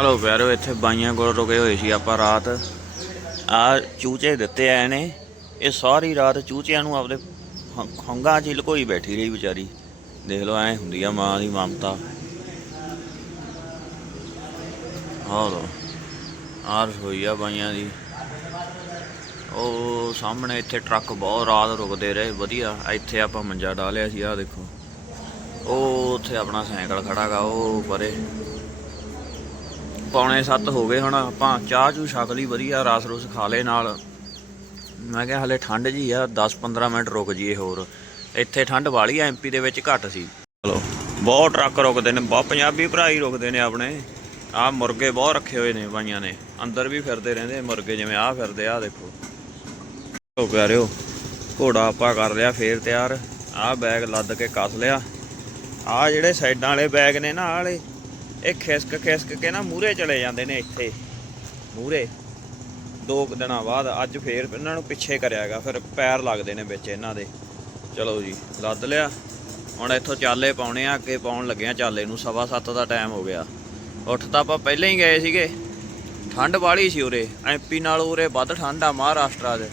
Hello ਪਿਆਰੋ, ਇੱਥੇ ਬਾਈਆਂ ਕੋਲ ਰੁਕੇ ਹੋਏ ਸੀ ਆਪਾਂ ਰਾਤ। ਆ ਚੂਚੇ ਦਿੱਤੇ ਆਏ ਨੇ। ਇਹ ਸਾਰੀ ਰਾਤ ਚੂਚਿਆਂ ਨੂੰ ਆਪਦੇ ਖੰ- ਖੰਘਾਂ 'ਚ ਹੀ ਲੁਕੋਈ ਬੈਠੀ ਰਹੀ ਵਿਚਾਰੀ। ਦੇਖ ਲਓ, ਐ ਹੁੰਦੀ ਆ ਮਾਂ ਦੀ ਮਮਤਾ। ਆਹ ਲੋ ਆਰ ਹੋਈ ਆ ਬਾਈਆਂ ਦੀ। ਉਹ ਸਾਹਮਣੇ ਇੱਥੇ ਟਰੱਕ ਬਹੁਤ ਰਾਤ ਰੁਕਦੇ ਰਹੇ, ਵਧੀਆ। ਇੱਥੇ ਆਪਾਂ ਮੰਜਾ ਡਾਲਿਆ ਸੀ ਆ ਦੇਖੋ। ਉਹ ਉੱਥੇ ਆਪਣਾ ਸਾਈਕਲ ਖੜਾਗਾ ਉਹ ਪਰੇ। ਪੌਣੇ 7 ਹੋ ਗਏ ਹੁਣ, ਆਪਾਂ ਚਾਹ ਚੂ ਛਕ ਲਈ, ਵਧੀਆ ਰਸ ਰੁਸ ਖਾ ਲਏ ਨਾਲ। ਮੈਂ ਕਿਹਾ ਹਲੇ ਠੰਡ ਜੀ ਆ 10-15 ਮਿੰਟ ਰੁਕ ਜੀਏ ਹੋਰ। ਇੱਥੇ ਠੰਡ ਵਾਲੀ ਆ ਐਮਪੀ ਦੇ ਵਿੱਚ ਘੱਟ ਸੀ। ਚਲੋ, ਬਹੁਤ ਟਰੱਕ ਰੁਕਦੇ ਨੇ, ਬਹੁਤ ਪੰਜਾਬੀ ਭਰਾ ਹੀ ਰੁਕਦੇ ਨੇ ਆਪਣੇ। ਆਹ ਮੁਰਗੇ ਬਹੁਤ ਰੱਖੇ ਹੋਏ ਨੇ ਬਾਈਆਂ ਨੇ, ਅੰਦਰ ਵੀ ਫਿਰਦੇ ਰਹਿੰਦੇ ਮੁਰਗੇ, ਜਿਵੇਂ ਆਹ ਫਿਰਦੇ ਆ ਦੇਖੋ। ਹੋ ਪਿਆਰਿਓ, ਘੋੜਾ ਆਪਾਂ ਕਰ ਲਿਆ, ਫੇਰ ਤਿਆਰ। ਆਹ ਬੈਗ ਲੱਦ ਕੇ ਕੱਸ ਲਿਆ। ਆਹ ਜਿਹੜੇ ਸਾਈਡਾਂ ਵਾਲੇ ਬੈਗ ਨੇ ਨਾ, ਆਹ ਵਾਲੇ ਇਹ ਖਿਸਕ ਖਿਸਕ ਕੇ ਨਾ ਮੂਰੇ ਚਲੇ ਜਾਂਦੇ ਨੇ ਇੱਥੇ। ਮੂਰੇ ਦੋ ਕੁ ਦਿਨਾਂ ਬਾਅਦ ਅੱਜ ਫੇਰ ਇਹਨਾਂ ਨੂੰ ਪਿੱਛੇ ਕਰਿਆਗਾ ਫਿਰ ਪੈਰ ਲੱਗਦੇ ਨੇ ਵਿੱਚ ਇਹਨਾਂ ਦੇ। ਚਲੋ ਜੀ, ਲੱਦ ਲਿਆ। ਹੁਣ ਇੱਥੋਂ ਚਾਲੇ ਪਾਉਣੇ ਆ, ਅੱਗੇ ਪਾਉਣ ਲੱਗਿਆ ਚਾਲੇ ਨੂੰ। ਸਵਾ ਸੱਤ ਦਾ ਟਾਈਮ ਹੋ ਗਿਆ। ਉੱਠ ਤਾਂ ਆਪਾਂ ਪਹਿਲਾਂ ਹੀ ਗਏ ਸੀਗੇ। ਠੰਡ ਵਾਲੀ ਸੀ ਉਰੇ। ਐਮਪੀ ਨਾਲ ਉਰੇ ਵੱਧ ਠੰਡ ਆ ਮਹਾਰਾਸ਼ਟਰ ਦੇ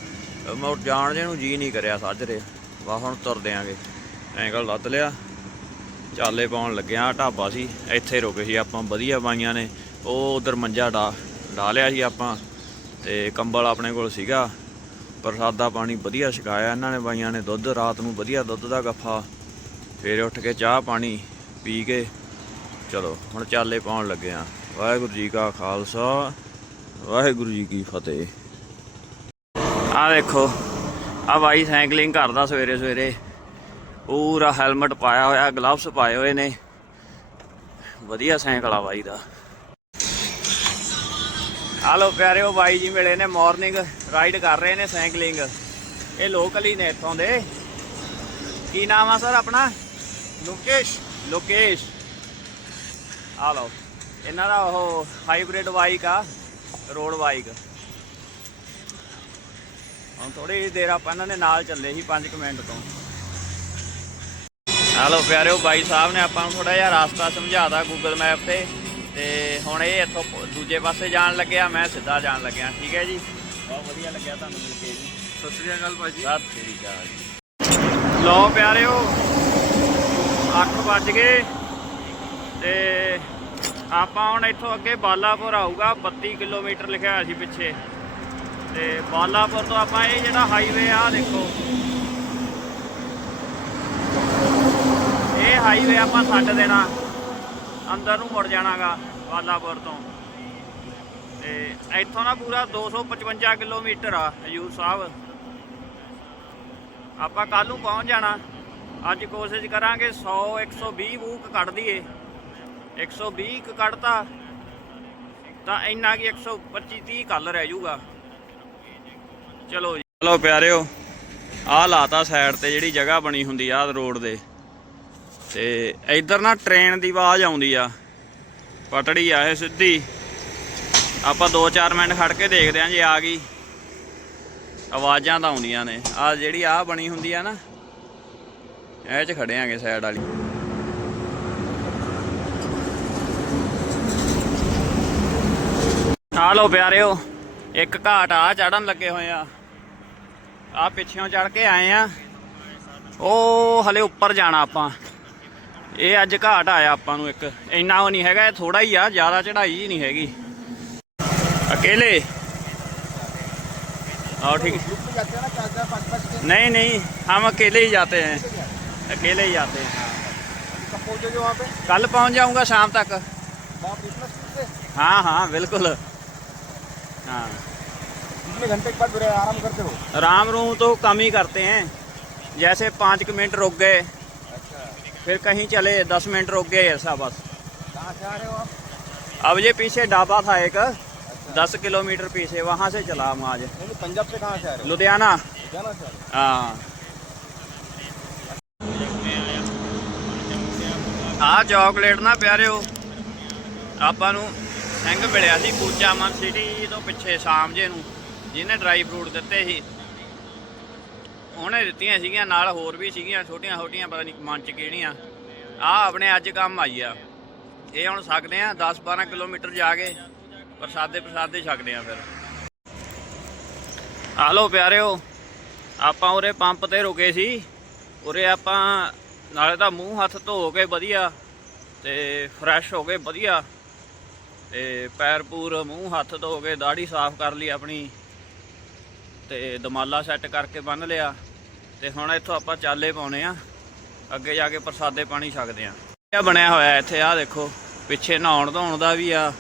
ਮੈਂ ਜਾਣ ਜੇ ਨੂੰ ਜੀ ਨਹੀਂ ਕਰਿਆ, ਸਾਜਰੇ। ਵਾ ਹੁਣ ਤੁਰ ਆਂਗੇ ਐਂਗਲ ਲੱਦ ਲਿਆ। ਚਾਲੇ ਪਾਉਣ ਲੱਗਿਆ ਢਾਬਾ ਸੀ, ਇੱਥੇ ਰੁਕੇ ਸੀ ਆਪਾਂ, ਵਧੀਆ ਬਾਈਆਂ ਨੇ। ਉਹ ਉਧਰ ਮੰਜਾ ਡਾ ਡਾ ਲਿਆ ਸੀ ਆਪਾਂ, ਤੇ ਕੰਬਲ ਆਪਣੇ ਕੋਲ ਸੀਗਾ। ਪ੍ਰਸਾਦਾ ਪਾਣੀ ਵਧੀਆ ਛਕਾਇਆ ਇਹਨਾਂ ਨੇ ਬਾਈਆਂ ਨੇ, ਦੁੱਧ, ਰਾਤ ਨੂੰ ਵਧੀਆ ਦੁੱਧ ਦਾ ਗੱਫਾ। ਫੇਰ ਉੱਠ ਕੇ ਚਾਹ ਪਾਣੀ ਪੀ ਕੇ, ਚਲੋ, ਹੁਣ ਚਾਲੇ ਪਾਉਣ ਲੱਗੇ ਆ। ਵਾਹਿਗੁਰੂ ਜੀ ਕਾ ਖਾਲਸਾ, ਵਾਹਿਗੁਰੂ ਜੀ ਕੀ ਫਤਿਹ। ਆ ਦੇਖੋ ਆ ਬਾਈ ਸਾਈਕਲਿੰਗ ਕਰਦਾ ਸਵੇਰੇ ਸਵੇਰੇ ਪੂਰਾ ਹੈਲਮਟ ਪਾਇਆ ਹੋਇਆ ਗਲਵਸ ਪਾਏ ਹੋਏ ਨੇ। ਵਧੀਆ ਸਾਈਕਲ ਆ ਬਾਈ ਦਾ। ਹਾਲੋ ਪਿਆਰਿਓ ਬਾਈ ਜੀ ਮਿਲੇ ਨੇ ਮਾਰਨਿੰਗ ਰਾਈਡ ਕਰ ਰਹੇ ਨੇ ਸਾਈਕਲਿੰਗ ਇਹ ਲੋਕਲ ਹੀ ਨੇ ਇੱਥੋਂ ਦੇ। ਕੀ ਨਾਮ ਆ ਸਰ ਆਪਣਾ? ਲੋਕੇਸ਼। ਲੋਕੇਸ਼। ਲਓ ਇਹਨਾਂ ਦਾ ਉਹ ਹਾਈਬ੍ਰਿਡ ਬਾਈਕ ਆ ਰੋਡ ਬਾਈਕ ਹੁਣ ਥੋੜੀ ਦੇਰ ਆਪਾਂ ਇਹਨਾਂ ਦੇ ਨਾਲ ਚੱਲੇ ਸੀ 5 ਮਿੰਟ ਤੋਂ। ਹੈਲੋ ਪਿਆਰਿਓ ਬਾਈ ਸਾਹਿਬ ਨੇ ਆਪਾਂ ਨੂੰ ਥੋੜਾ ਜਿਹਾ ਰਾਸਤਾ ਸਮਝਾਤਾ ਗੂਗਲ ਮੈਪ ਤੇ। ਤੇ ਹੁਣ ਇਹ ਇੱਥੋਂ ਦੂਜੇ ਪਾਸੇ ਜਾਣ ਲੱਗਿਆ ਮੈਂ ਸਿੱਧਾ ਜਾਣ ਲੱਗਿਆ। ਠੀਕ ਹੈ ਜੀ? ਬਹੁਤ ਵਧੀਆ ਲੱਗਿਆ ਤੁਹਾਨੂੰ ਮਿਲ ਕੇ ਜੀ। ਸਤਿ ਸ੍ਰੀ ਅਕਾਲ ਭਾਜੀ। ਸਤਿ ਸ੍ਰੀ ਅਕਾਲ ਜੀ। ਲੋ ਪਿਆਰਿਓ 8 ਵੱਜ ਗਏ। ਤੇ ਆਪਾਂ ਹੁਣ ਇੱਥੋਂ ਅੱਗੇ ਬਾਲਾਪੁਰ ਆਊਗਾ 32 ਕਿਲੋਮੀਟਰ ਲਿਖਿਆ ਸੀ ਪਿੱਛੇ। ਤੇ ਬਾਲਾਪੁਰ ਤੋਂ ਆਪਾਂ ਇਹ ਜਿਹੜਾ ਹਾਈਵੇ ਆ ਦੇਖੋ। ਇਹ ਹਾਈਵੇ ਆਪਾਂ ਛੱਡ ਦੇਣਾ। ਅੰਦਰ ਨੂੰ ਮੁੜ ਜਾਣਾਗਾ ਬਾਲਾਪੁਰ ਤੋਂ। ਤੇ ਇੱਥੋਂ ਨਾ ਪੂਰਾ 255 ਕਿਲੋਮੀਟਰ ਆ ਹਜੂਰ ਸਾਹਿਬ। ਆਪਾਂ ਕੱਲ ਨੂੰ ਪਹੁੰਚ ਜਾਣਾ। ਅੱਜ ਕੋਸ਼ਿਸ਼ ਕਰਾਂਗੇ 100 120 ਬੂਕ ਕੱਢ ਦਈਏ। 120 ਕ ਕੱਢਤਾ, ਤਾਂ ਇੰਨਾ ਕੀ 125 30 ਕੱਲ ਰਹਿ ਜਾਊਗਾ। ਚਲੋ ਚਲੋ ਪਿਆਰਿਓ, ਆਹ ਲਾਤਾ ਸਾਈਡ ਤੇ ਜਿਹੜੀ ਜਗ੍ਹਾ ਬਣੀ ਹੁੰਦੀ ਆ ਰੋਡ ਦੇ। ਤੇ ਇੱਧਰ ਨਾ ਟ੍ਰੇਨ ਦੀ ਆਵਾਜ਼ ਆਉਂਦੀ ਆ। ਪਟੜੀ ਆ ਇਹ ਸਿੱਧੀ। ਆਪਾਂ 2-4 ਮਿੰਟ ਖੜ ਕੇ ਦੇਖਦੇ ਆਂ ਜੇ ਆ ਗਈ। ਆਵਾਜ਼ਾਂ ਤਾਂ ਆਉਂਦੀਆਂ ਨੇ। ਆ ਜਿਹੜੀ ਆ ਬਣੀ ਹੁੰਦੀ ਆ ਨਾ, ਇਹ ਚ ਖੜੇ ਆਂਗੇ ਸਾਈਡ ਵਾਲੀ। ਆ ਲੋ ਪਿਆਰਿਓ, ਇੱਕ ਘਾਟ ਆ ਚੜਨ ਲੱਗੇ ਹੋਏ ਆ। ਆ ਪਿੱਛੇੋਂ ਚੜ ਕੇ ਆਏ ਆ। ਉਹ ਹਲੇ ਉੱਪਰ ਜਾਣਾ ਆਪਾਂ। ਇਹ ਅੱਜ ਘਾਟ ਆਇਆ ਆਪਾਂ ਨੂੰ ਇੱਕ ਇੰਨਾ ਉਹ ਨਹੀਂ ਹੈਗਾ ਇਹ ਥੋੜਾ ਹੀ ਆ ਜ਼ਿਆਦਾ ਚੜਾਈ ਹੀ ਨਹੀਂ ਹੈਗੀ ਅਕੇਲੇ आओ ठीक है ग्रुप में जाते हैं ना चार चार पाँच पाँच के नहीं नहीं हम अकेले ही जाते हैं अकेले ही जाते हैं कब पहुँचोगे वहाँ पे कल पहुंच जाऊंगा शाम तक वहाँ पूछना स्कूल से हाँ हाँ बिल्कुल हाँ कितने घंटे के बाद फिर आराम करते हो राम रूम तो कम ही करते हैं जैसे पाँच के मिनट रुक गए अच्छा फिर कहीं चले दस मिनट रुक गए ऐसा बस कहाँ से आ रहे हो आप अब ये पीछे ढाबा था एक दस किलोमीटर पीछे वहाँ से चला हम आज नहीं नहीं, पंजाब से कहाँ से आ रहे लुधियाना हो जाना से आ रहे ਹਾਂ ਆ ਚਾਕਲੇਟ ਨਾ ਪਿਆਰਿਓ ਆਪਾਂ ਨੂੰ ਸਿੰਘ ਮਿਲਿਆ ਸੀ ਪੂਜਾ ਮਨ ਸਿਟੀ ਤੋਂ ਪਿੱਛੇ ਸ਼ਾਮ ਜੇ ਨੂੰ ਜਿਹਨੇ ਡਰਾਈ ਫਰੂਟ ਦਿੱਤੇ ਸੀ ਉਹਨੇ ਦਿੱਤੀਆਂ ਸੀਗੀਆਂ, ਨਾਲ ਹੋਰ ਵੀ ਸੀਗੀਆਂ, ਛੋਟੀਆਂ ਛੋਟੀਆਂ, ਪਤਾ ਨਹੀਂ ਮਨ ਚ ਕਿਹੜੀਆਂ। ਆ ਆਪਣੇ ਅੱਜ ਕੰਮ ਆਈ ਆ। ਇਹ ਹੁਣ ਸਕਦੇ ਆ 10 12 ਕਿਲੋਮੀਟਰ ਜਾ ਕੇ ਪ੍ਰਸਾਦੇ ਪ੍ਰਸਾਦੇ ਛਕਦੇ ਆ ਫਿਰ। ਆ ਲੋ ਪਿਆਰਿਓ, ਆਪਾਂ ਉਰੇ ਪੰਪ ਤੇ ਰੁਕੇ ਸੀ। ਉਰੇ ਆਪਾਂ ਨਾਲੇ ਤਾਂ ਮੂੰਹ ਹੱਥ ਧੋ ਕੇ ਵਧੀਆ ਤੇ ਫਰੈਸ਼ ਹੋ ਕੇ ਵਧੀਆ ਤੇ ਪੈਰ ਪੂਰ ਮੂੰਹ ਹੱਥ ਧੋ ਕੇ ਦਾੜੀ ਸਾਫ਼ ਕਰ ਲਈ ਆਪਣੀ। ਤੇ ਦਮਾਲਾ ਸੈੱਟ ਕਰਕੇ ਬੰਨ ਲਿਆ ਤੇ ਹੁਣ ਇੱਥੋਂ ਆਪਾਂ ਚਾਲੇ ਪਾਉਣੇ ਆ। ਅੱਗੇ ਜਾ ਕੇ ਪ੍ਰਸਾਦੇ ਪਾਣੀ ਛਕਦੇ ਆ। ਇਹ ਬਣਿਆ ਹੋਇਆ ਇੱਥੇ ਆ ਦੇਖੋ, ਪਿੱਛੇ ਨਹਾਉਣ ਧੋਣ ਦਾ ਵੀ ਆ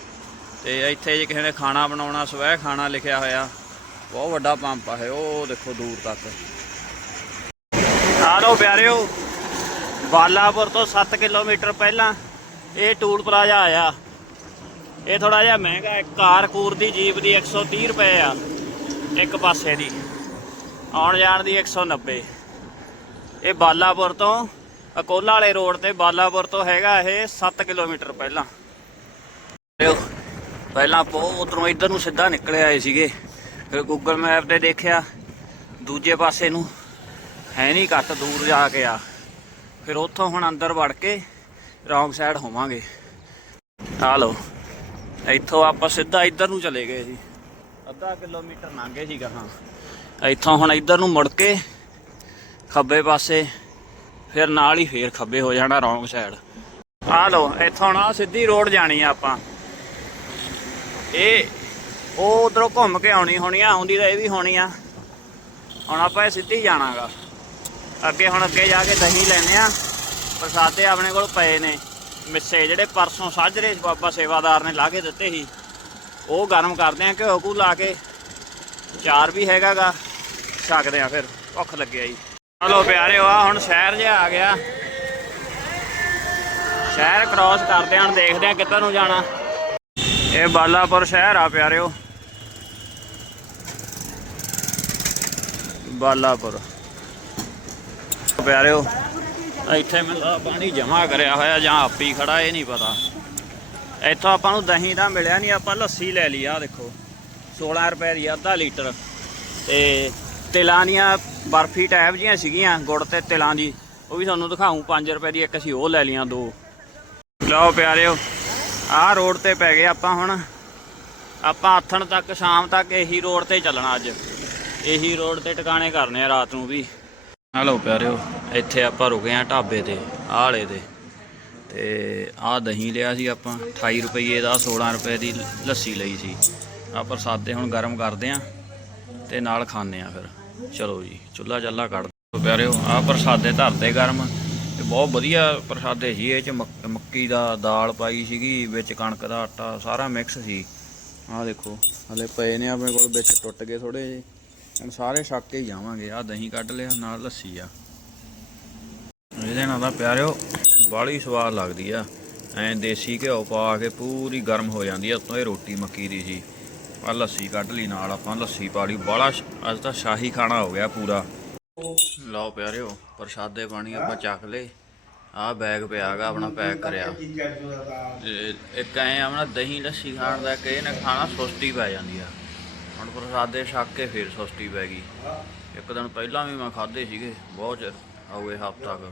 ਤੇ ਇੱਥੇ ਜੇ ਕਿਸੇ ਨੇ ਖਾਣਾ ਬਣਾਉਣਾ, ਸਵੈ ਖਾਣਾ ਲਿਖਿਆ ਹੋਇਆ, ਬਹੁਤ ਵੱਡਾ ਪੰਪ ਆ ਇਹ, ਉਹ ਦੇਖੋ ਦੂਰ ਤੱਕ। ਆ ਲੋ ਪਿਆਰਿਓ, ਬਾਲਾਪੁਰ ਤੋਂ 7 ਕਿਲੋਮੀਟਰ ਪਹਿਲਾਂ ਇਹ ਟੂਲ ਪਲਾਜ਼ਾ ਆਇਆ। ਇਹ ਥੋੜਾ ਜਿਹਾ ਮਹਿੰਗਾ ਹੈ ਕਾਰ ਕੂਰ ਦੀ ਜੀਪ ਦੀ 130 ਰੁਪਏ ਆ। ਇੱਕ ਪਾਸੇ ਦੀ। ਆਉਣ ਜਾਣ ਦੀ 190 ਇਹ ਬਾਲਾਪੁਰ ਤੋਂ ਅਕੋਲਾ ਵਾਲੇ ਰੋਡ ਤੇ ਬਾਲਾਪੁਰ ਤੋਂ ਹੈਗਾ ਇਹ 7 ਕਿਲੋਮੀਟਰ ਪਹਿਲਾਂ। ਪਹਿਲਾਂ ਪੋ ਉਧਰੋਂ ਇੱਧਰ ਨੂੰ ਸਿੱਧਾ ਨਿਕਲੇ ਆਏ ਸੀਗੇ। ਫਿਰ ਗੂਗਲ ਮੈਪ ਤੇ ਦੇਖਿਆ, ਦੂਜੇ ਪਾਸੇ ਨੂੰ ਹੈ ਨਹੀਂ ਘੱਟ ਦੂਰ ਜਾ ਕੇ ਆ। ਫਿਰ ਉੱਥੋਂ ਹੁਣ ਅੰਦਰ ਵੜ ਕੇ ਰੌਂਗ ਸਾਈਡ ਹੋਵਾਂਗੇ। ਆ ਲਓ, ਇੱਥੋਂ ਆਪਾਂ ਸਿੱਧਾ ਇੱਧਰ ਨੂੰ ਚਲੇ ਗਏ ਸੀ। ਅੱਧਾ ਕਿਲੋਮੀਟਰ ਲੰਘੇ ਸੀ ਗਾਹਾਂ ਇੱਥੋਂ ਹੁਣ ਇੱਧਰ ਨੂੰ ਮੁੜ ਕੇ ਖੱਬੇ ਪਾਸੇ, ਫਿਰ ਨਾਲ ਹੀ ਫੇਰ ਖੱਬੇ ਹੋ ਜਾਣਾ ਰੌਂਗ ਸਾਈਡ ਆ ਲਓ, ਇੱਥੋਂ ਨਾ ਸਿੱਧੀ ਰੋਡ ਜਾਣੀ ਆ ਆਪਾਂ। ਇਹ ਉਹ ਉਧਰੋਂ ਘੁੰਮ ਕੇ ਆਉਣੀ ਹੋਣੀ ਆ, ਆਉਂਦੀ ਤਾਂ ਇਹ ਵੀ ਹੋਣੀ ਆ। ਹੁਣ ਆਪਾਂ ਇਹ ਸਿੱਧੀ ਜਾਣਾਗਾ। ਅੱਗੇ ਹੁਣ ਅੱਗੇ ਜਾ ਕੇ ਦਹੀਂ ਲੈਨੇ ਆ। ਪ੍ਰਸਾਦੇ ਆਪਣੇ ਕੋਲ ਪਏ ਨੇ। ਮਿੱਸੇ ਜਿਹੜੇ ਪਰਸੋਂ ਸਾਜਰੇ ਬਾਬਾ ਸੇਵਾਦਾਰ ਨੇ ਲਾ ਕੇ ਦਿੱਤੇ ਸੀ। ਉਹ ਗਰਮ ਕਰਦੇ ਆ ਘਿਓ ਘੂ ਲਾ ਕੇ ਚਾਰ ਵੀ ਹੈਗਾਗਾ। ਛਕਦੇ ਆ ਫਿਰ, ਭੁੱਖ ਲੱਗਿਆ ਜੀ। ਚਲੋ ਪਿਆਰਿਓ ਆ ਹੁਣ ਸ਼ਹਿਰ ਜਿਹਾ ਆ ਗਿਆ। ਸ਼ਹਿਰ ਕ੍ਰਾਸ ਕਰਦੇ ਆਂ ਦੇਖਦੇ ਆ ਕਿੱਧਰ ਨੂੰ ਜਾਣਾ। ਇਹ ਬਾਲਾਪੁਰ ਸ਼ਹਿਰ ਆ ਪਿਆਰਿਓ। ਬਾਲਾਪੁਰ। ਪਿਆਰਿਓ, ਇੱਥੇ ਮੈਨੂੰ ਪਾਣੀ ਜਮਾ ਕਰਿਆ ਹੋਇਆ ਜਾਂ ਆਪੀ ਖੜਾ, ਇਹ ਨਹੀਂ ਪਤਾ। ਇੱਥੋਂ ਆਪਾਂ ਨੂੰ ਦਹੀਂ ਦਾ ਮਿਲਿਆ ਨਹੀਂ, ਆਪਾਂ ਲੱਸੀ ਲੈ ਲਈ ਆ ਦੇਖੋ। 16 ਰੁਪਏ ਦੀ ਅੱਧਾ ਲੀਟਰ। ਤੇ ਤਿਲਾਂ ਦੀਆਂ ਬਰਫੀ ਟਾਈਪ ਜੀਆਂ ਸੀਗੀਆਂ, ਗੁੜ ਤੇ ਤਿਲਾਂ ਦੀ। ਉਹ ਵੀ ਤੁਹਾਨੂੰ ਦਿਖਾਉਂ 5 ਰੁਪਏ ਦੀ ਇੱਕ ਅਸੀਂ ਉਹ ਲੈ ਲਈਆਂ ਦੋ। ਲਓ ਪਿਆਰਿਓ ਆਹ ਰੋਡ ਤੇ ਪੈ ਗਏ ਆਪਾਂ ਹੁਣ। ਆਪਾਂ ਆਥਣ ਤੱਕ, ਸ਼ਾਮ ਤੱਕ ਇਹੀ ਰੋਡ ਤੇ ਚੱਲਣਾ ਅੱਜ। ਇਹੀ ਰੋਡ ਤੇ ਟਿਕਾਣੇ ਕਰਨੇ ਆ ਰਾਤ ਨੂੰ ਵੀ। ਹਲੋ ਪਿਆਰਿਓ, ਇੱਥੇ ਆਪਾਂ ਰੁਕੇ ਆ ਢਾਬੇ ਤੇ, ਆਲੇ ਵਾਲੇ ਤੇ। ਤੇ ਆਹ ਦਹੀਂ ਲਿਆ ਸੀ ਆਪਾਂ 28 ਰੁਪਏ ਦਾ 16 ਰੁਪਏ ਦੀ ਲੱਸੀ ਲਈ ਸੀ। ਆ ਪ੍ਰਸਾਦੇ ਹੁਣ ਗਰਮ ਕਰਦੇ ਆ ਤੇ ਨਾਲ ਖਾਣੇ ਆ ਫਿਰ। ਚਲੋ ਜੀ ਚੁੱਲਾ ਚੱਲਾ ਕੱਢ ਪਿਆਰਿਓ। ਆਹ ਪ੍ਰਸਾਦੇ ਧਰਦੇ ਗਰਮ ਤੇ ਬਹੁਤ ਵਧੀਆ ਪ੍ਰਸਾਦੇ ਸੀ ਇਹ ਚ। ਮੱਕ- ਮੱਕੀ ਦਾ ਦਾਲ ਪਾਈ ਸੀਗੀ, ਵਿੱਚ ਕਣਕ ਦਾ ਆਟਾ, ਸਾਰਾ ਮਿਕਸ ਸੀ। ਆਹ ਦੇਖੋ, ਹਲੇ ਪਏ ਨੇ ਆਪਣੇ ਕੋਲ, ਵਿੱਚ ਟੁੱਟ ਗਏ ਥੋੜੇ ਜਿਹੇ। ਹੁਣ ਸਾਰੇ ਛੱਕ ਕੇ ਹੀ ਜਾਵਾਂਗੇ। ਆਹ ਦਹੀਂ ਕੱਢ ਲਿਆ, ਨਾਲ ਲੱਸੀ ਆ। ਇਹਦੇ ਨਾਲ ਤਾਂ ਪਿਆਰਿਓ। ਬਾਹਲੀ ਸਵਾਦ ਲੱਗਦੀ ਆ। ਐਂ ਦੇਸੀ ਘਿਓ ਪਾ ਕੇ ਪੂਰੀ ਗਰਮ ਹੋ ਜਾਂਦੀ ਆ। ਉੱਤੋਂ ਇਹ ਰੋਟੀ ਮੱਕੀ ਦੀ ਸੀ ਆ ਲੱਸੀ ਕੱਢ ਲਈ ਨਾਲ ਆਪਾਂ, ਲੱਸੀ ਪਾ ਲਈ। ਬਾਹਲਾ ਅੱਜ ਤਾਂ ਸ਼ਾਹੀ ਖਾਣਾ ਹੋ ਗਿਆ ਪੂਰਾ। ਲਓ ਪਿਆਰਿਓ, ਪ੍ਰਸ਼ਾਦੇ ਪਾਣੀ ਆਪਾਂ ਚੱਕ ਲਏ। ਆਹ ਬੈਗ ਪਿਆਗਾ ਆਪਣਾ ਪੈਕ ਕਰਿਆ। ਤੇ ਇੱਕ ਐ ਆਪਣਾ ਦਹੀਂ ਲੱਸੀ ਖਾਣ ਦਾ ਕਿ ਨਾ ਖਾਣਾ ਸੁਸਤੀ ਪੈ ਜਾਂਦੀ ਆ। ਹੁਣ ਪ੍ਰਸਾਦੇ ਛੱਕ ਕੇ ਫੇਰ ਸੁਸਤੀ ਪੈ ਗਈ। ਇੱਕ ਦਿਨ ਪਹਿਲਾਂ ਵੀ ਮੈਂ ਖਾਦੇ ਸੀਗੇ, ਬਹੁਤ ਚਿਰ ਆਉਏ ਹਫ਼ਤਾ ਕੁ।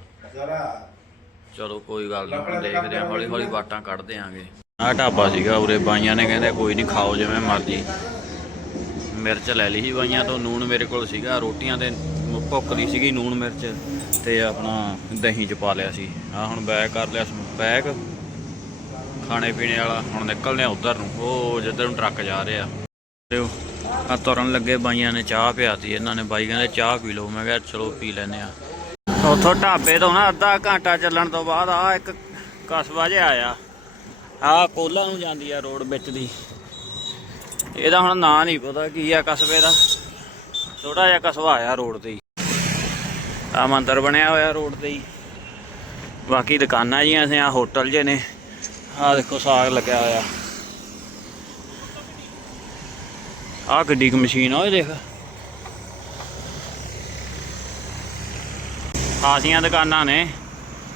ਚਲੋ ਕੋਈ ਗੱਲ ਨਹੀਂ ਦੇਖਦੇ ਆ ਹੌਲੀ ਹੌਲੀ ਬਾਟਾਂ ਕੱਢਦੇ ਆਂਗੇ। ਆਹ ਢਾਬਾ ਸੀਗਾ ਉਰੇ ਬਾਈਆਂ ਨੇ ਕਹਿੰਦੇ ਕੋਈ ਨਹੀਂ ਖਾਓ ਜਿਵੇਂ ਮਰਜ਼ੀ। ਮਿਰਚ ਲੈ ਲਈ ਸੀ ਬਾਈਆਂ ਤੋਂ ਨੂਣ ਮੇਰੇ ਕੋਲ ਸੀਗਾ ਰੋਟੀਆਂ ਤੇ ਭੁੱਖ ਦੀ ਸੀਗੀ ਨੂਣ ਮਿਰਚ ਤੇ ਆਪਣਾ ਦਹੀਂ ਚ ਪਾ ਲਿਆ ਸੀ। ਆ ਹੁਣ ਬੈਗ ਕਰ ਲਿਆ ਬੈਗ ਖਾਣੇ ਪੀਣੇ ਵਾਲਾ ਹੁਣ ਨਿਕਲਦੇ ਆ ਉਧਰ ਨੂੰ ਉਹ ਜਿੱਧਰ ਨੂੰ ਟਰੱਕ ਜਾ ਰਿਹਾ। ਆ ਤੁਰਨ ਲੱਗੇ ਬਾਈਆਂ ਨੇ ਚਾਹ ਪਿਆਤੀ ਇਹਨਾਂ ਨੇ ਬਾਈ ਕਹਿੰਦੇ ਚਾਹ ਪੀ ਲਓ ਮੈਂ ਕਿਹਾ ਚਲੋ ਪੀ ਲੈਨੇ ਆ ਉੱਥੋਂ ਢਾਬੇ ਤੋਂ ਨਾ ਅੱਧਾ ਘੰਟਾ ਚੱਲਣ ਤੋਂ ਬਾਅਦ ਆ ਇੱਕ ਕਸਬਾ ਜਿਹਾ ਆਇਆ ਆ ਕੋਲਾ ਨੂੰ ਜਾਂਦੀ ਆ ਰੋਡ ਵਿੱਚ ਦੀ। ਇਹਦਾ ਹੁਣ ਨਾਂ ਨਹੀਂ ਪਤਾ ਕੀ ਆ ਕਸਬੇ ਦਾ। ਛੋਟਾ ਜਿਹਾ ਕਸਬਾ ਆਇਆ ਰੋਡ ਤੇ ਹੀ। ਆ ਮੰਦਰ ਬਣਿਆ ਹੋਇਆ ਰੋਡ ਤੇ ਹੀ। ਬਾਕੀ ਦੁਕਾਨਾਂ ਜੀਆਂ ਸੀ, ਆ ਹੋਟਲ ਜੇ ਨੇ। ਆ ਦੇਖੋ ਸਾਗ ਲੱਗਿਆ ਹੋਇਆ। ਆ ਗੱਡੀ ਕ ਮਸ਼ੀਨ ਆ ਉਹ ਦੇਖ। ਖਾਸੀਆਂ ਦੁਕਾਨਾਂ ਨੇ।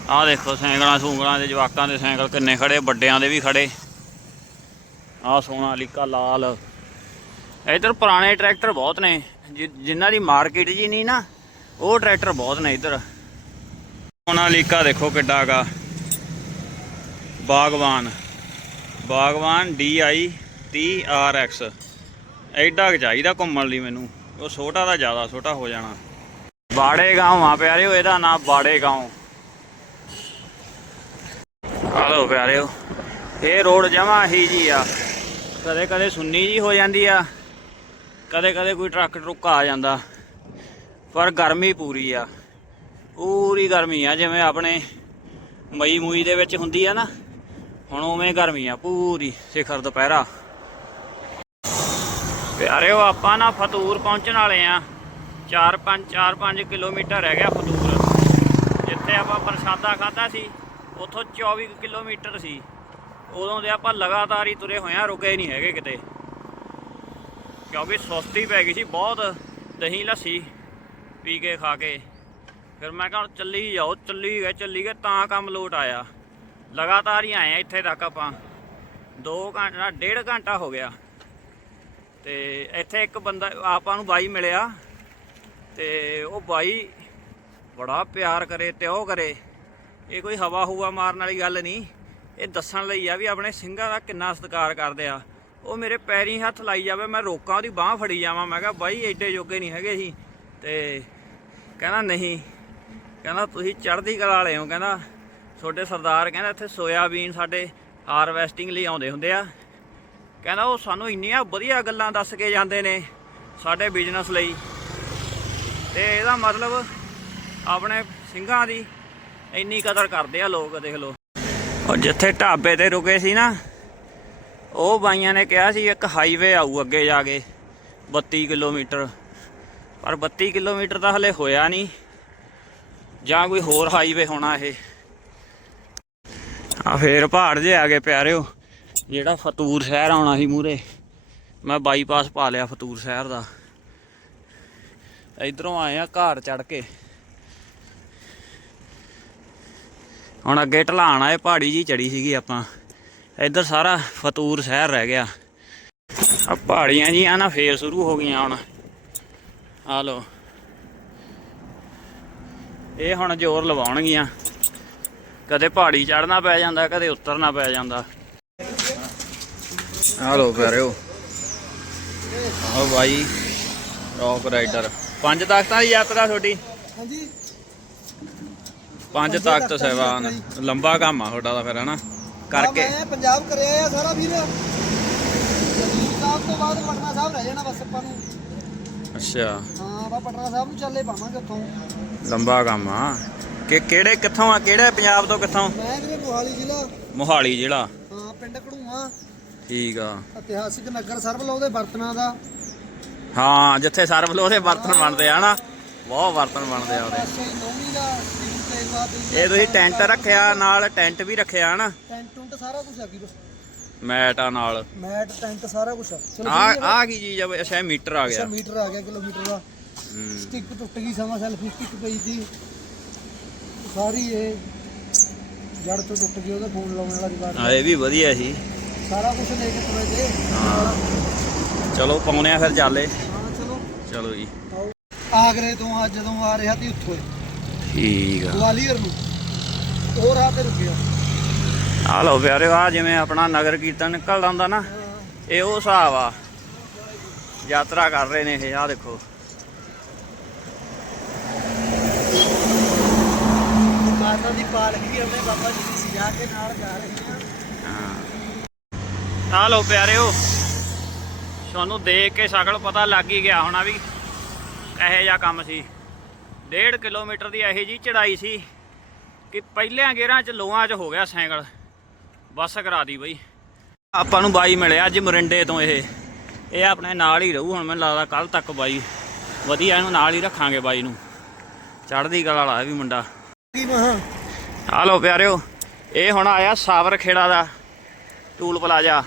ਆਹ ਦੇਖੋ ਸੈਂਕਲਾਂ ਸੂੰਗਲਾਂ ਦੇ ਜਵਾਕਾਂ ਦੇ ਸੈਂਕਲ ਕਿੰਨੇ ਖੜੇ, ਵੱਡਿਆਂ ਦੇ ਵੀ ਖੜੇ। ਆ ਸੋਨਾਲੀਕਾ ਲਾਲ। ਇਧਰ ਪੁਰਾਣੇ ਟਰੈਕਟਰ ਬਹੁਤ ਨੇ। ਜਿ- ਜਿਨ੍ਹਾਂ ਦੀ ਮਾਰਕੀਟ ਜੀ ਨਹੀਂ ਨਾ, ਉਹ ਟਰੈਕਟਰ ਬਹੁਤ ਨੇ ਇਧਰ। ਸੋਨਾਲੀਕਾ ਦੇਖੋ ਕਿੱਡਾ ਗਾ। ਬਾਗਵਾਨ। ਬਾਗਵਾਨ DI 30RX ਐਡਾ ਚਾਹੀਦਾ ਘੁੰਮਣ ਲਈ ਮੈਨੂੰ। ਉਹ ਛੋਟਾ ਦਾ ਜ਼ਿਆਦਾ ਛੋਟਾ ਹੋ ਜਾਣਾ। ਬਾੜੇ ਗਾਉਂ ਆ ਪਿਆਰਿਓ, ਇਹਦਾ ਨਾਮ ਬਾੜੇ ਗਾਉਂ ਹਲੋ ਪਿਆਰਿਓ, ਇਹ ਰੋਡ ਜਮਾ ਹੀ ਜੀ ਆ। ਕਦੇ ਕਦੇ ਸੁੰਨੀ ਜੀ ਹੋ ਜਾਂਦੀ ਆ ਕਦੇ ਕਦੇ ਕੋਈ ਟਰੱਕ ਟਰੁੱਕ ਆ ਜਾਂਦਾ। ਪਰ ਗਰਮੀ ਪੂਰੀ ਆ, ਪੂਰੀ ਗਰਮੀ ਆ, ਜਿਵੇਂ ਆਪਣੇ ਮਈ ਮੂਈ ਦੇ ਵਿੱਚ ਹੁੰਦੀ ਆ ਨਾ, ਹੁਣ ਉਵੇਂ ਗਰਮੀ ਆ, ਪੂਰੀ ਸਿਖਰ ਦੁਪਹਿਰਾ। ਪਿਆਰਿਓ, ਆਪਾਂ ਨਾ ਫਤੂਰ ਪਹੁੰਚਣ ਵਾਲੇ ਆ। 4-5 4-5 ਕਿਲੋਮੀਟਰ ਰਹਿ ਗਿਆ ਫਤੂਰ ਜਿੱਥੇ ਆਪਾਂ ਪ੍ਰਸ਼ਾਦਾ ਖਾਦਾ ਸੀ, ਉੱਥੋਂ 24 ਕੁ ਕਿਲੋਮੀਟਰ ਸੀ। ਉਦੋਂ ਦੇ ਆਪਾਂ ਲਗਾਤਾਰ ਹੀ ਤੁਰੇ ਹੋਏ ਆ ਰੁਕੇ ਨਹੀਂ ਹੈਗੇ ਕਿਤੇ। ਕਿਉਂਕਿ ਸੁਸਤੀ ਪੈ ਗਈ ਸੀ ਬਹੁਤ, ਦਹੀਂ ਲੱਸੀ ਪੀ ਕੇ ਖਾ ਕੇ। ਫਿਰ ਮੈਂ ਕਿਹਾ ਚੱਲੀ ਜਾਓ, ਚੱਲੀ ਗਏ ਚੱਲੀ ਗਏ, ਤਾਂ ਕੰਮ ਲੋਟ ਆਇਆ। ਲਗਾਤਾਰ ਹੀ ਆਏ ਆ ਇੱਥੇ ਤੱਕ ਆਪਾਂ। 2 ਘੰਟਾ, ਡੇਢ ਘੰਟਾ ਹੋ ਗਿਆ। ਤੇ ਇੱਥੇ ਇੱਕ ਬੰਦਾ, ਆਪਾਂ ਨੂੰ ਬਾਈ ਮਿਲਿਆ। ਤੇ ਉਹ ਬਾਈ ਬੜਾ ਪਿਆਰ ਕਰੇ ਤੇ ਉਹ ਕਰੇ। ਇਹ ਕੋਈ ਹਵਾ ਹੂਆ ਮਾਰਨ ਵਾਲੀ ਗੱਲ ਨਹੀਂ। ਇਹ ਦੱਸਣ ਲਈ ਆ ਵੀ ਆਪਣੇ ਸਿੰਘਾਂ ਦਾ ਕਿੰਨਾ ਸਤਿਕਾਰ ਕਰਦੇ ਆ। ਉਹ ਮੇਰੇ ਪੈਰੀ ਹੱਥ ਲਾਈ ਜਾਵੇ, ਮੈਂ ਰੋਕਾਂ ਉਹਦੀ ਬਾਹ ਫੜੀ ਜਾਵਾਂ। ਮੈਂ ਕਿਹਾ, ਬਾਈ, ਐਡੇ ਜੋਗੇ ਨਹੀਂ ਹੈਗੇ ਸੀ। ਤੇ ਕਹਿੰਦਾ, ਨਹੀਂ। ਕਹਿੰਦਾ, ਤੁਸੀਂ ਚੜ੍ਹਦੀ ਕਲਾ ਵਾਲੇ ਹੋ। ਕਹਿੰਦਾ, ਤੁਹਾਡੇ ਸਰਦਾਰ ਕਹਿੰਦਾ, ਇੱਥੇ ਸੋਇਆਬੀਨ ਸਾਡੇ ਹਾਰਵੈਸਟਿੰਗ ਲਈ ਆਉਂਦੇ ਹੁੰਦੇ ਆ। ਕਹਿੰਦਾ, ਉਹ ਸਾਨੂੰ ਇੰਨੀਆਂ ਵਧੀਆ ਗੱਲਾਂ ਦੱਸ ਕੇ ਜਾਂਦੇ ਨੇ ਸਾਡੇ ਬਿਜ਼ਨਸ ਲਈ। ਤੇ ਇਹਦਾ ਮਤਲਬ ਆਪਣੇ ਸਿੰਘਾਂ ਦੀ ਇੰਨੀ ਕਦਰ ਕਰਦੇ ਆ ਲੋਕ, ਦੇਖ ਲਓ। ਉਹ ਜਿੱਥੇ ਢਾਬੇ ਤੇ ਰੁਕੇ ਸੀ ਨਾ, ਉਹ ਬਾਈਆਂ ਨੇ ਕਿਹਾ ਸੀ ਇੱਕ ਹਾਈਵੇ ਆਊ ਅੱਗੇ ਜਾ ਕੇ 32 ਕਿਲੋਮੀਟਰ। ਪਰ 32 ਕਿਲੋਮੀਟਰ ਤਾਂ ਹਲੇ ਹੋਇਆ ਨਹੀਂ, ਜਾਂ ਕੋਈ ਹੋਰ ਹਾਈਵੇ ਹੋਣਾ ਇਹ। ਆ ਫੇਰ ਪਹਾੜ ਜੇ ਆ ਗਏ ਪਿਆਰਿਓ, ਜਿਹੜਾ ਫਤੂਰ ਸ਼ਹਿਰ ਆਉਣਾ ਸੀ ਮੂਰੇ ਮੈਂ ਬਾਈਪਾਸ ਪਾ ਲਿਆ ਫਤੂਰ ਸ਼ਹਿਰ ਦਾ। ਇਧਰੋਂ ਆਏ ਆ ਘਰ ਚੜ ਕੇ। ਹੁਣ ਅੱਗੇ ਢਲਾਣ ਆਏ ਪਹਾੜੀ ਜੀ ਚੜੀ ਸੀਗੀ ਆਪਾਂ। ਇੱਧਰ ਸਾਰਾ ਫਤੂਰ ਸ਼ਹਿਰ ਰਹਿ ਗਿਆ। ਆ ਪਹਾੜੀਆਂ ਜੀ ਆ ਨਾ ਫੇਰ ਸ਼ੁਰੂ ਹੋ ਗਈਆਂ ਹੁਣ। ਆ ਲੋ ਇਹ ਹੁਣ ਜ਼ੋਰ ਲਵਾਉਣਗੀਆਂ। ਕਦੇ ਪਹਾੜੀ ਚੜਨਾ ਪੈ ਜਾਂਦਾ, ਕਦੇ ਉਤਰਨਾ ਪੈ ਜਾਂਦਾ। ਆ ਲੋ ਪਿਆਰਿਓ ਆ ਬਾਈ ਰੌਕ ਰਾਈਡਰ ਪੰਜ ਤਖਤਾਂ ਦੀ ਯਾਤਰਾ ਤੁਹਾਡੀ? ਹਾਂਜੀ। ਪੰਜ ਤਖਤ ਸਹਿਬਾਨ ਲੰਬਾ ਕੰਮ ਆ ਤੁਹਾਡਾ ਤਾਂ ਫਿਰ ਹਨਾ? ਕਰਕੇ। ਮੈਂ ਪੰਜਾਬ ਕਰਿਆ ਆ ਸਾਰਾ ਵੀਰ ਸਾਹਿਬ ਤੋਂ ਬਾਅਦ ਪਟਨਾ ਸਾਹਿਬ ਰਹਿ ਜਾਣਾ ਬਸ ਆਪਾਂ ਨੂੰ। ਅੱਛਾ। ਹਾਂ ਆਪਾਂ ਪਟਨਾ ਸਾਹਿਬ ਨੂੰ ਚੱਲੇ ਪਾਵਾਂਗੇ ਉੱਥੋਂ। ਲੰਬਾ ਕੰਮ ਆ। ਕਿ ਕਿਹੜੇ ਕਿੱਥੋਂ ਆ? ਕਿਹੜੇ ਪੰਜਾਬ ਤੋਂ ਕਿੱਥੋਂ? ਮੈਂ ਵੀਰੇ ਮੋਹਾਲੀ ਜ਼ਿਲ੍ਹਾ। ਮੋਹਾਲੀ ਜ਼ਿਲ੍ਹਾ। ਹਾਂ ਪਿੰਡ ਘੜੂਆ। ਠੀਕ ਆ। ਇਤਿਹਾਸਿਕ ਨਗਰ ਸਰਵ ਲੋ ਦੇ ਬਰਤਨਾਂ ਦਾ। ਹਾਂ ਜਿੱਥੇ ਸਰਬਲੋ ਦੇ ਬਰਤਨ ਬਣਦੇ ਆ ਨਾ ਬਹੁਤ ਬਰਤਨ ਬਣਦੇ ਆ ਉਹਦੇ। ਅੱਛਾ ਇਹ ਤੁਸੀਂ ਟੈਂਟ ਰੱਖਿਆ ਨਾਲ ਟੈਂਟ ਵੀ ਰੱਖਿਆ ਨਾ ਟੈਂਟ ਟੁੰਟ ਸਾਰਾ ਕੁਝ ਆ ਵੀਰ। ਮੈਟਾਂ ਨਾਲ। ਮੈਟ ਟੈਂਟ ਸਾਰਾ ਕੁਝ ਆ। ਆ ਕੀ ਚੀਜ਼ ਆ ਬਈ? ਅੱਛਾ ਮੀਟਰ ਆ ਅੱਛਾ ਗਿਆ ਮੀਟਰ ਆ ਗਿਆ ਕਿਲੋਮੀਟਰ ਦਾ। ਹੂੰ। ਸਟਿੱਕ ਟੁੱਟ ਗਈ ਸਮਾਂ ਸੈਲਫੀ ਸਟਿੱਕ ਪਈ ਸੀ। ਸਾਰੀ ਇਹ ਜੜ ਤੋਂ ਟੁੱਟ ਗਈ ਉਹਦਾ ਫੋਨ ਲਾਉਣ ਵਾਲਾ ਜਵਾਬ ਆ ਇਹ ਵੀ ਵਧੀਆ ਸੀ। ਸਾਰਾ ਕੁਝ ਲੈ ਕੇ ਤੁਰੇ ਤੇ ਹਾਂ। ਚਲੋ ਪਾਉਨੇ ਆ ਫਿਰ ਚਾਲੇ ਹਾਂ ਚਲੋ। ਚਲੋ ਜੀ। ਆਗਰੇ ਤੋਂ ਅੱਜ ਜਦੋਂ ਆ ਰਿਹਾ ਤੇ ਉੱਥੋਂ। ਠੀਕ ਆ। ਗਵਾਲੀਅਰ ਨੂੰ। ਉਹ ਰਾਹ ਤੇ ਰੁਕਿਆ। ਆ ਲਓ ਪਿਆਰਿਓ ਆ ਜਿਵੇਂ ਆਪਣਾ ਨਗਰ ਕੀਰਤਨ ਨਿਕਲਦਾ ਹੁੰਦਾ ਨਾ ਇਹ ਉਹ ਹਿਸਾਬ ਆ। ਯਾਤਰਾ ਕਰ ਰਹੇ ਨੇ ਇਹ ਆ ਦੇਖੋ। ਮਾਤਾ ਦੀ ਪਾਲਕੀ ਆਪਣੇ ਬਾਬਾ ਜੀ ਦੀ ਸਜਾ ਕੇ ਨਾਲ ਜਾ ਰਹੇ ਹਾਂ ਹਾਂ। ਆ ਲਓ ਪਿਆਰਿਓ। ਤੁਹਾਨੂੰ ਦੇਖ ਕੇ ਸ਼ਕਲ ਪਤਾ ਲੱਗ ਹੀ ਗਿਆ ਹੋਣਾ ਵੀ ਇਹੋ ਜਿਹਾ ਕੰਮ ਸੀ। 1.5 ਕਿਲੋਮੀਟਰ ਦੀ ਇਹੋ ਜੀ ਚੜਾਈ ਸੀ ਕਿ ਪਹਿਲਿਆਂ ਗੇਰਾਂ ਚ ਲੋਹਾਂ ਚ ਹੋ ਗਿਆ ਸਾਈਕਲ। ਬੱਸ ਕਰਾ ਦੀ ਬਈ। ਆਪਾਂ ਨੂੰ ਬਾਈ ਮਿਲਿਆ ਅੱਜ ਮਰਿੰਡੇ ਤੋਂ ਇਹ। ਇਹ ਆਪਣੇ ਨਾਲ ਹੀ ਰਹੂ, ਹੁਣ ਮੈਨੂੰ ਲੱਗਦਾ ਕੱਲ ਤੱਕ ਬਾਈ। ਵਧੀਆ, ਇਹਨੂੰ ਨਾਲ ਹੀ ਰੱਖਾਂਗੇ ਬਾਈ ਨੂੰ। ਚੜ੍ਹਦੀ ਕਲਾ ਵਾਲਾ ਵੀ ਮੁੰਡਾ। ਕੀ ਮਹਾ ਆ ਪਿਆਰਿਓ, ਇਹ ਹੁਣ ਆਇਆ ਸਾਵਰ ਖੇੜਾ ਦਾ, ਟੂਲ ਪਲਾਜ਼ਾ।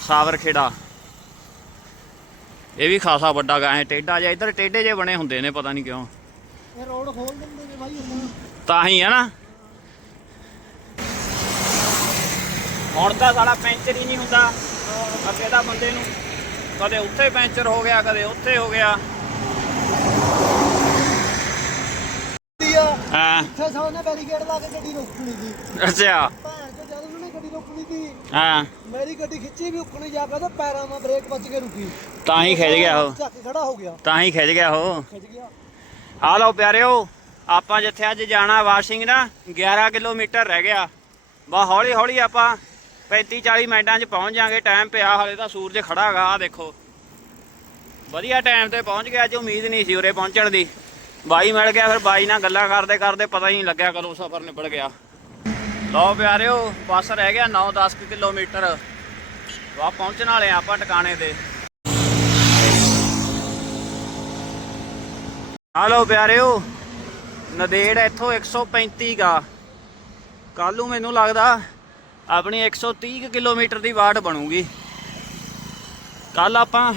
ਸਾਵਰ ਖੇੜਾ ਇਹ ਵੀ ਖਾਸਾ ਵੱਡਾ ਗਾ ਹੈ ਟੇਡਾ ਜਿਹਾ ਇੱਧਰ ਟੇਡੇ ਜੇ ਬਣੇ ਹੁੰਦੇ ਨੇ ਪਤਾ ਨਹੀਂ ਕਿਉਂ। ਇਹ ਰੋਡ ਖੋਲ ਦਿੰਦੇ ਨੇ ਹੁਣ। ਤਾਂ ਹੀ ਹੈ ਨਾ। ਹੁਣ ਤਾਂ ਸਾਲਾ ਪੈਂਚਰ ਹੀ ਨਹੀਂ ਹੁੰਦਾ ਅੱਗੇ ਤਾਂ ਬੰਦੇ ਨੂੰ ਕਦੇ ਉੱਥੇ ਪੈਂਚਰ ਹੋ ਗਿਆ ਕਦੇ ਉੱਥੇ ਹੋ ਗਿਆ। ਹਾਂ। ਇੱਥੇ ਸਾਹਮਣੇ ਬੈਰੀਕੇਡ ਲਾ ਕੇ ਗੱਡੀ ਰੋਕਣੀ ਸੀ। ਅੱਛਾ। ਗੱਡੀ ਰੁਕਣੀ ਸੀ। ਹਾਂ। ਮੇਰੀ ਗੱਡੀ ਖਿੱਚੀ ਵੀ ਉੱਕਣੀ ਜਾ ਕੇ ਤਾਂ ਪੈਰਾਂ ਨਾਲ ਬ੍ਰੇਕ ਵੱਜ ਕੇ ਰੁਕੀ। ਤਾਂ ਹੀ ਖਿੱਚ ਗਿਆ ਉਹ। ਚੱਕ ਕੇ ਖੜਾ ਹੋ ਗਿਆ। ਤਾਂ ਹੀ ਖਿੱਚ ਗਿਆ ਉਹ। ਖਿੱਚ ਗਿਆ। ਆ ਲਓ ਪਿਆਰਿਓ ਆਪਾਂ ਜਿੱਥੇ ਅੱਜ ਜਾਣਾ ਵਾਸ਼ਿੰਗ ਨਾ 11 ਕਿਲੋਮੀਟਰ ਰਹਿ ਗਿਆ। ਬਾ ਹੌਲੀ ਹੌਲੀ ਆਪਾਂ 35 40 ਮਿੰਟਾਂ 'ਚ ਪਹੁੰਚ ਜਾਾਂਗੇ ਟਾਈਮ ਪਿਆ ਹਲੇ ਤਾਂ ਸੂਰਜ ਖੜਾ ਹੈਗਾ ਆ ਦੇਖੋ। ਵਧੀਆ ਟਾਈਮ ਤੇ ਪਹੁੰਚ ਗਿਆ ਅੱਜ ਉਮੀਦ ਨਹੀਂ ਸੀ ਉਰੇ ਪਹੁੰਚਣ ਦੀ। ਬਾਈ ਮਿਲ ਗਿਆ ਫਿਰ ਬਾਈ ਨਾਲ ਗੱਲਾਂ ਕਰਦੇ ਕਰਦੇ ਪਤਾ ਹੀ ਨਹੀਂ ਲੱਗਿਆ ਕਦੋਂ ਸਫ਼ਰ ਨਿਬੜ ਗਿਆ। ਲਓ ਪਿਆਰਿਓ, ਬਸ ਰਹਿ ਗਿਆ 9-10 ਕਿਲੋਮੀਟਰ। ਵਾ ਪਹੁੰਚਣ ਵਾਲੇ ਆ ਆਪਾਂ ਟਿਕਾਣੇ ਤੇ। ਹਾਲੋ ਪਿਆਰਿਓ, ਨਦੇੜ ਇੱਥੋਂ 135 ਗਾ। ਕੱਲ ਨੂੰ ਮੈਨੂੰ ਲੱਗਦਾ ਆਪਣੀ 130 ਕੁ ਕਿਲੋਮੀਟਰ ਦੀ ਵਾਟ ਬਣੂਗੀ। ਕੱਲ ਆਪਾਂ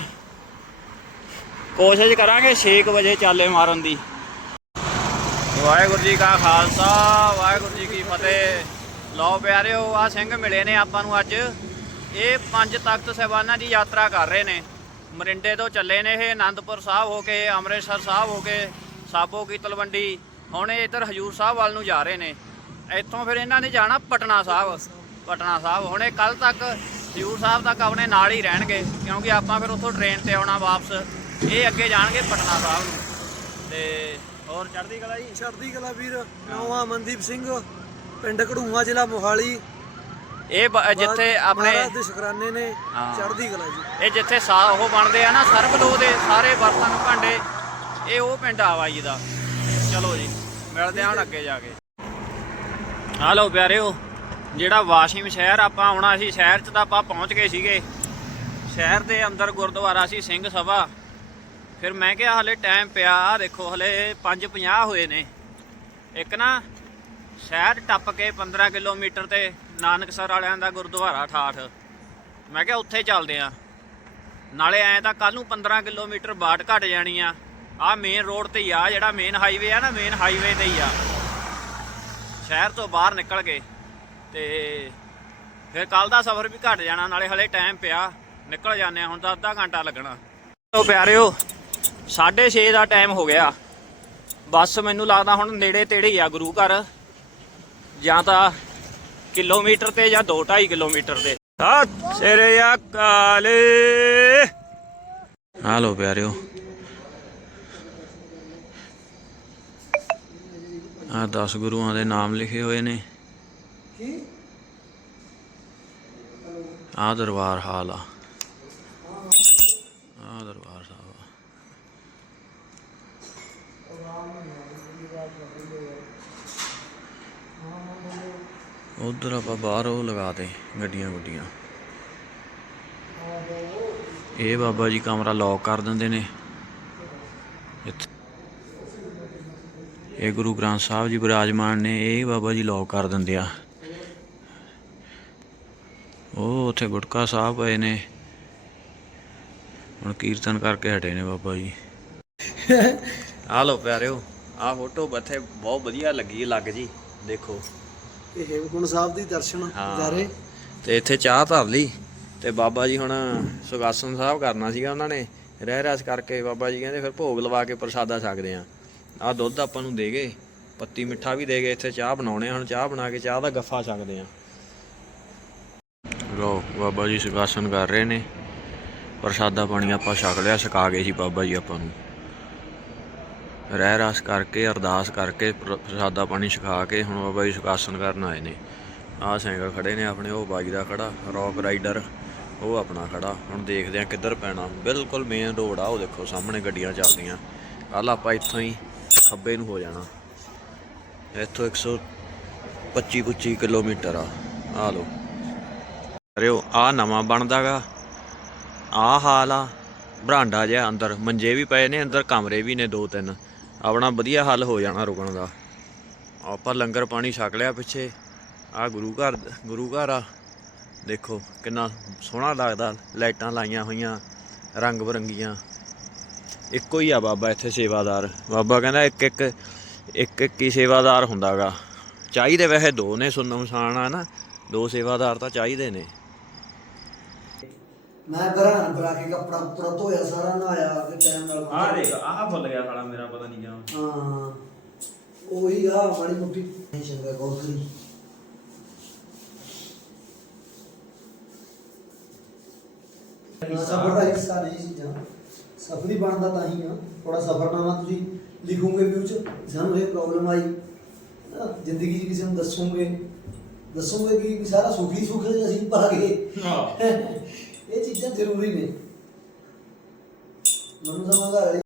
ਕੋਸ਼ਿਸ਼ ਕਰਾਂਗੇ 6 ਵਜੇ ਚਾਲੇ ਮਾਰਨ ਦੀ। ਵਾਹਿਗੁਰੂ ਜੀ ਕਾ ਖਾਲਸਾ, ਵਾਹਿਗੁਰੂ ਜੀ ਕੀ ਫਤਿਹ। ਲਓ ਪਿਆਰਿਓ ਆ ਸਿੰਘ ਮਿਲੇ ਨੇ ਆਪਾਂ ਨੂੰ ਅੱਜ। ਇਹ ਪੰਜ ਤਖਤ ਸਹਿਬਾਨਾਂ ਦੀ ਯਾਤਰਾ ਕਰ ਰਹੇ ਨੇ। ਮਰਿੰਡੇ ਤੋਂ ਚੱਲੇ ਨੇ ਇਹ ਆਨੰਦਪੁਰ ਸਾਹਿਬ ਹੋ ਕੇ, ਅੰਮ੍ਰਿਤਸਰ ਸਾਹਿਬ ਹੋ ਕੇ, ਸਾਬੋ ਕੀ ਤਲਵੰਡੀ ਹੁਣ ਇਹ ਇੱਧਰ ਹਜੂਰ ਸਾਹਿਬ ਵੱਲ ਨੂੰ ਜਾ ਰਹੇ ਨੇ। ਇੱਥੋਂ ਫਿਰ ਇਹਨਾਂ ਨੇ ਜਾਣਾ ਪਟਨਾ ਸਾਹਿਬ। ਪਟਨਾ ਸਾਹਿਬ। ਹੁਣ ਇਹ ਕੱਲ ਤੱਕ ਹਜੂਰ ਸਾਹਿਬ ਤੱਕ ਆਪਣੇ ਨਾਲ ਹੀ ਰਹਿਣਗੇ, ਕਿਉਂਕਿ ਆਪਾਂ ਫਿਰ ਉੱਥੋਂ ਟ੍ਰੇਨ ਤੇ ਆਉਣਾ ਵਾਪਸ। ਇਹ ਅੱਗੇ ਜਾਣਗੇ ਪਟਨਾ ਸਾਹਿਬ ਨੂੰ। ਤੇ ਹੋਰ ਚੜ੍ਹਦੀ ਕਲਾ ਜੀ? ਚੜ੍ਹਦੀ ਕਲਾ ਵੀਰ, ਨਵਾਂ ਮਨਦੀਪ ਸਿੰਘ। ਪਿੰਡ ਘੜੂਆ ਜ਼ਿਲ੍ਹਾ ਮੋਹਾਲੀ। ਇਹ ਬ- ਜਿੱਥੇ ਆਪਣੇ ਮਹਾਰਾਜ ਦੇ ਸ਼ੁਕਰਾਨੇ ਨੇ ਹਾਂ। ਚੜ੍ਹਦੀ ਕਲਾ ਜੀ। ਇਹ ਜਿੱਥੇ ਸਾ ਉਹ ਬਣਦੇ ਆ ਨਾ ਸਰਬਲੋ ਦੇ ਸਾਰੇ ਬਰਤਨ ਭਾਂਡੇ ਇਹ ਉਹ ਪਿੰਡ ਆ ਬਾਈ ਦਾ। ਚਲੋ ਜੀ ਮਿਲਦੇ ਹੁਣ ਅੱਗੇ ਜਾ ਕੇ। ਹਾਲੋ ਪਿਆਰਿਓ ਜਿਹੜਾ ਵਾਸ਼ਿਮ ਸ਼ਹਿਰ ਆਪਾਂ ਆਉਣਾ ਸੀ ਸ਼ਹਿਰ 'ਚ ਤਾਂ ਆਪਾਂ ਪਹੁੰਚ ਗਏ ਸੀਗੇ। ਸ਼ਹਿਰ ਦੇ ਅੰਦਰ ਗੁਰਦੁਆਰਾ ਸੀ ਸਿੰਘ ਸਭਾ। ਫਿਰ ਮੈਂ ਕਿਹਾ ਹਲੇ ਟਾਈਮ ਪਿਆ ਆ ਦੇਖੋ ਹਲੇ 5:50 ਹੋਏ ਨੇ। ਇੱਕ ਨਾ ਸ਼ਹਿਰ ਟੱਪ ਕੇ 15 ਕਿਲੋਮੀਟਰ ਤੇ ਨਾਨਕਸਰ ਵਾਲਿਆਂ ਦਾ ਗੁਰਦੁਆਰਾ ਠਾਠ। ਮੈਂ ਕਿਹਾ ਉੱਥੇ ਚੱਲਦੇ ਆ। ਨਾਲੇ ਐ ਤਾਂ ਕੱਲ ਨੂੰ 15 ਕਿਲੋਮੀਟਰ ਬਾਟ ਘਟ ਜਾਣੀ ਆ। ਆ ਮੇਨ ਰੋਡ ਤੇ ਹੀ ਆ, ਜਿਹੜਾ ਮੇਨ ਹਾਈਵੇ ਆ ਨਾ ਮੇਨ ਹਾਈਵੇ ਤੇ ਹੀ ਆ। ਸ਼ਹਿਰ ਤੋਂ ਬਾਹਰ ਨਿਕਲ ਕੇ ਤੇ ਫਿਰ ਕੱਲ ਦਾ ਸਫ਼ਰ ਵੀ ਘਟ ਜਾਣਾ, ਨਾਲੇ ਹਲੇ ਟਾਈਮ ਪਿਆ। ਨਿਕਲ ਜਾਂਦੇ ਆ, ਹੁਣ ਤਾਂ ਅੱਧਾ ਘੰਟਾ ਲੱਗਣਾ। ਲੋ ਪਿਆਰਿਓ 6:30 ਦਾ ਟਾਈਮ ਹੋ ਗਿਆ। ਬੱਸ ਮੈਨੂੰ ਲੱਗਦਾ ਹੁਣ ਨੇੜੇ ਤੇੜੇ ਹੀ ਆ ਗੁਰੂ ਘਰ। ਜਾਂ ਤਾਂ ਕਿਲੋਮੀਟਰ ਤੇ ਜਾਂ 2.5 ਕਿਲੋਮੀਟਰ ਦੇ ਸਤਿ ਸ੍ਰੀ ਅਕਾਲ। ਹਾਲੋ ਪਿਆਰਿਓ। ਆ 10 ਗੁਰੂਆਂ ਦੇ ਨਾਮ ਲਿਖੇ ਹੋਏ ਨੇ। ਆ ਦਰਬਾਰ ਹਾਲ ਆ ਦਰਬਾਰ ਸਾਹਿਬ ਆ ਉਧਰ ਆਪਾਂ ਬਾਹਰ ਉਹ ਲਗਾਤੇ ਗੱਡੀਆਂ ਗੁੱਡੀਆਂ। ਇਹ ਬਾਬਾ ਜੀ ਕਮਰਾ ਲੌਕ ਕਰ ਦਿੰਦੇ ਨੇ। ਇਹ ਗੁਰੂ ਗ੍ਰੰਥ ਸਾਹਿਬ ਜੀ ਬਿਰਾਜਮਾਨ ਨੇ ਇਹ ਬਾਬਾ ਜੀ ਲੌਕ ਕਰ ਦਿੰਦੇ ਆ। ਉਹ ਉੱਥੇ ਗੁਟਕਾ ਸਾਹਿਬ ਪਏ ਨੇ। ਹੁਣ ਕੀਰਤਨ ਕਰਕੇ ਹਟੇ ਨੇ ਬਾਬਾ ਜੀ। ਆ ਲੋ ਪਿਆਰਿਓ ਆ ਫੋਟੋ ਬੱਥੇ ਬਹੁਤ ਵਧੀਆ ਲੱਗੀ ਲੱਗ ਜੀ ਦੇਖੋ। ਇਹ ਹੇਮਕੁੰਡ ਸਾਹਿਬ ਦੀ ਦਰਸ਼ਨ ਹਾਂ। ਤੇ ਇੱਥੇ ਚਾਹ ਧਰ ਲਈ। ਤੇ ਬਾਬਾ ਜੀ ਹੁਣ ਸੁਖਾਸਨ ਸਾਹਿਬ ਕਰਨਾ ਸੀਗਾ ਉਹਨਾਂ ਨੇ। ਰਹਿ ਰਸ ਕਰਕੇ ਬਾਬਾ ਜੀ ਕਹਿੰਦੇ ਫਿਰ ਭੋਗ ਲਵਾ ਕੇ ਪ੍ਰਸਾਦਾ ਛਕਦੇ ਆ ਆ ਦੁੱਧ ਆਪਾਂ ਨੂੰ ਦੇ ਗਏ। ਪੱਤੀ ਮਿੱਠਾ ਵੀ ਦੇ ਗਏ। ਇੱਥੇ ਚਾਹ ਬਣਾਉਣੇ ਆ, ਹੁਣ ਚਾਹ ਬਣਾ ਕੇ ਚਾਹ ਦਾ ਗੱਫਾ ਛਕਦੇ ਆ ਲੋ ਬਾਬਾ ਜੀ ਸੁਖਾਸਨ ਕਰ ਰਹੇ ਨੇ। ਪ੍ਰਸਾਦਾ ਪਾਣੀ ਆਪਾਂ ਛਕ ਲਿਆ। ਛਕਾ ਗਏ ਸੀ ਬਾਬਾ ਜੀ ਆਪਾਂ ਨੂੰ। ਰਹਿ ਰਸ ਕਰਕੇ, ਅਰਦਾਸ ਕਰਕੇ, ਪ੍ਰ- ਪ੍ਰਸਾਦਾ ਪਾਣੀ ਛਕਾ ਕੇ ਹੁਣ ਬਾਬਾ ਜੀ ਸੁਖਾਸਨ ਕਰਨ ਆਏ ਨੇ। ਆਹ ਸਾਈਕਲ ਖੜੇ ਨੇ ਆਪਣੇ, ਉਹ ਬਾਈ ਦਾ ਖੜਾ, ਰੌਕ ਰਾਈਡਰ, ਉਹ ਆਪਣਾ ਖੜਾ। ਹੁਣ ਦੇਖਦੇ ਆ ਕਿੱਧਰ ਪੈਣਾ। ਬਿਲਕੁਲ ਮੇਨ ਰੋਡ ਆ, ਉਹ ਦੇਖੋ ਸਾਹਮਣੇ ਗੱਡੀਆਂ ਚੱਲਦੀਆਂ। ਕੱਲ ਆਪਾਂ ਇੱਥੋਂ ਹੀ ਖੱਬੇ ਨੂੰ ਹੋ ਜਾਣਾ। ਇੱਥੋਂ 125 25 ਕਿਲੋਮੀਟਰ ਆ। ਆ ਲੋ ਅਰਿਓ ਆ ਨਵਾਂ ਬਣਦਾਗਾ। ਆ ਹਾਲ ਆ। ਬਰਾਂਡਾ ਜਿਹਾ ਅੰਦਰ। ਮੰਜੇ ਵੀ ਪਏ ਨੇ, ਅੰਦਰ ਕਮਰੇ ਵੀ ਨੇ ਦੋ ਤਿੰਨ। ਆਪਣਾ ਵਧੀਆ ਹੱਲ ਹੋ ਜਾਣਾ ਰੁਕਣ ਦਾ। ਆਪਾਂ ਲੰਗਰ ਪਾਣੀ ਛਕ ਲਿਆ ਪਿੱਛੇ। ਆ ਗੁਰੂ ਘਰ ਗੁਰੂ ਘਰ ਆ। ਦੇਖੋ ਕਿੰਨਾ ਸੋਹਣਾ ਲੱਗਦਾ। ਲਾਈਟਾਂ ਲਾਈਆਂ ਹੋਈਆਂ, ਰੰਗ ਬਰੰਗੀਆਂ। ਇੱਕੋ ਹੀ ਆ ਬਾਬਾ ਇੱਥੇ ਸੇਵਾਦਾਰ। ਬਾਬਾ ਕਹਿੰਦਾ ਇੱਕ ਇੱਕ ਇੱਕ ਇੱਕ ਹੀ ਸੇਵਾਦਾਰ ਹੁੰਦਾਗਾ। ਚਾਹੀਦੇ ਵੈਸੇ ਦੋ ਨੇ, ਸੁੰਨਮ ਆ ਨਾ। ਦੋ ਸੇਵਾਦਾਰ ਤਾਂ ਚਾਹੀਦੇ ਨੇ। ਮੈਂ ਬਰਾਂ ਬਰਾ ਕੇ ਕੱਪੜਾ ਉੱਪਰ ਧੋਇਆ ਸਾਰਾ ਨਹਾਇਆ ਤੇ ਟਾਈਮ ਨਾਲ ਆਹ ਦੇਖ ਆਹ ਭੁੱਲ ਗਿਆ ਸਾਲਾ ਮੇਰਾ ਪਤਾ ਨਹੀਂ ਕਿਉਂ। ਹਾਂ ਉਹੀ ਆ ਮਾੜੀ ਮੁੱਟੀ ਨਹੀਂ ਚੰਗਾ ਕੋਈ ਸਫਰ ਦਾ ਹਿੱਸਾ ਨਹੀਂ ਸੀ ਜਾਂ। ਸਫਰੀ ਬਣਦਾ ਤਾਂ ਹੀ ਆ। ਥੋੜਾ ਸਫਰਨਾਮਾ ਤੁਸੀਂ ਲਿਖੋਗੇ ਵੀ ਚ ਸਾਨੂੰ ਇਹ ਪ੍ਰੋਬਲਮ ਆਈ। ਜ਼ਿੰਦਗੀ 'ਚ ਕਿਸੇ ਨੂੰ ਦੱਸੋਗੇ। ਦੱਸੋਗੇ ਕਿ ਸਾਰਾ ਸੁਖੀ ਸੁਖ ਅਸੀਂ ਪਾ ਗਏ। ਇਹ ਚੀਜ਼ਾਂ ਜ਼ਰੂਰੀ ਨੇ। ਮੈਨੂੰ ਸਮਾਂ